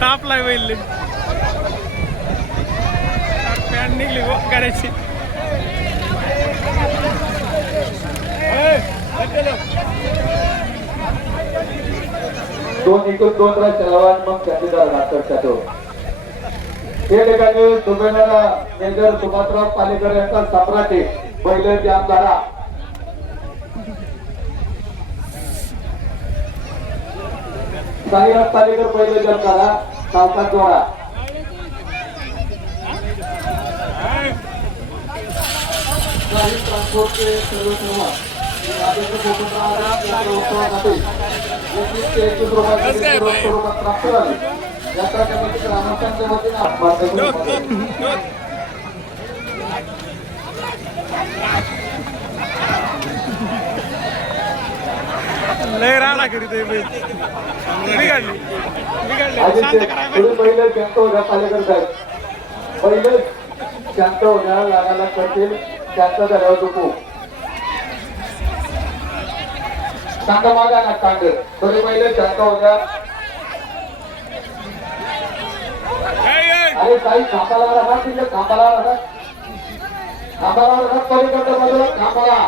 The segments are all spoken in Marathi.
तापलाय बैल पॅन्ट निघली करायची. दोन एकूण 2 रन चलावा मग जातीदार नाटकच्या हे ठिकाणी सुभेदार मेजर सुभाषराव पालेकर यांचा सम्राटे पहिले जामदारा साईराज पालेकर पहिले जामदारा सावकाश जोडा ट्रान्सपोर्टचे सर्व सेवा प्राप्त झाली. यात्रा कमिटी ग्रामस्थांच्या वतीने लय राडा करीत बिघडली पहिले शांत होत्या पालेकर साहेब पहिले शांत होत्या लागायला करतील शांत झाल्यावर दुखू सांगा मागा ना कांड तरी पहिले शांत होत्या. अरे काही खांबाला राहा तिथे खांबाला राहा पलीकडच्या बाजूला खांबाला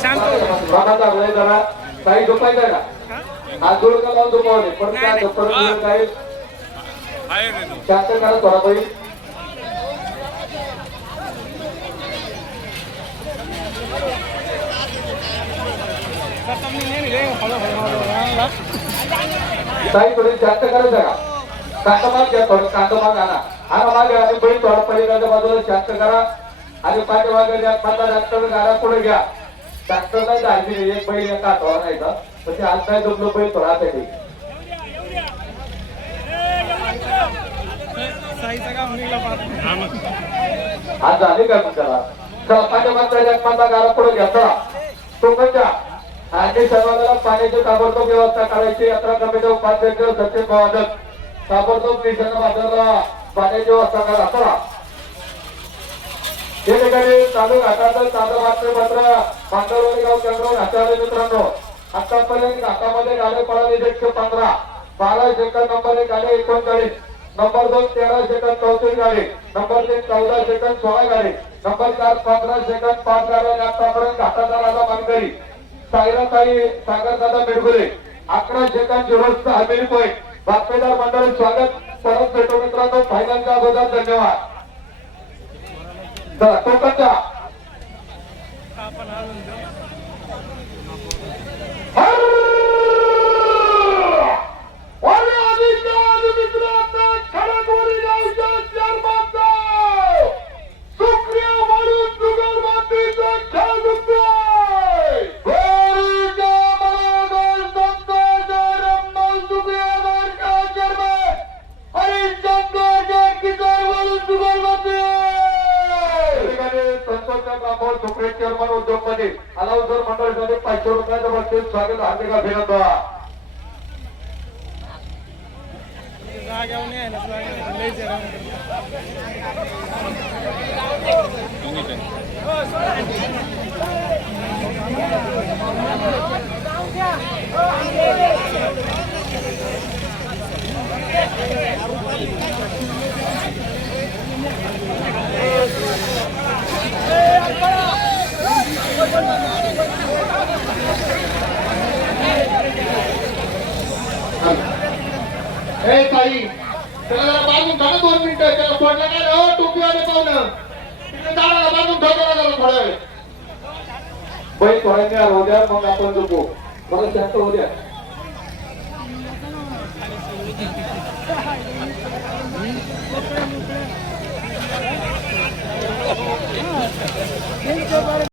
शांत जरा काही झोपायचं आहे का हात जोड का लावून झोपावले परत काय परत काय शांत करा थोडा बैल काही थोडी शांत करायचं का कांदा माग घ्या थोडं कांदा माग आणा आणा मागे आणि बैल थोडा पलीकडच्या बाजूला शांत करा आणि पाठीमागे द्या डॉक्टर गाडा पुढे घ्या डॉक्टर नाही झाली एक बैल एका हातावर नाही का तर ते आज काय झोपलं बैल थोडा हाताने आज झाले काय म्हणता चला पाठीमागचा गाडा पुढे घ्या चला टोकाच्या आणि सर्वांना पाण्याची ताबडतोब व्यवस्था करायची. यात्रा कमिटी उपाध्यक्ष सचिन महाजन ताबडतोब निशाणा बाजारला पाण्याची व्यवस्था करा. चला या ठिकाणी चालू घाटाचं ताजं बातमीपत्र पांढरवाडी गाव केंद्रावर घाटाले मित्रांनो आतापर्यंत घाटामध्ये गाड्या पळाली 115 12 सेकंद नंबर 1 गाडी 39 नंबर 2 13 सेकंद 34 गाडी नंबर 3 14 सेकंद 16 गाडी नंबर 4 15 सेकंद 5 गाड्या आतापर्यंत घाटाचा राजा मानकरी साईराताई सागरदादा मेडगुले 11 सेकंद 06 हजेरी पॉईंट बातमीदार मंडळी स्वागत परत भेटू मित्रांनो फायनलच्या अगोदर धन्यवाद. चला टोकाच्या चेअरमन उद्योगपती अलाउद्दीन मंडळासाठी 500 रुपयाचं बक्षीस स्वागत हार्दिक अभिनंदन. ताई त्याला बाजून झालं 2 मिनिटं त्याला सोडलं काय हो टोपीवाले पाहुणं तिथे दाराला बाजून ठेवला जरा थोडा वेळ बैल थोड्या होऊ द्या मग आपण झोपू मला शांत होऊ द्या.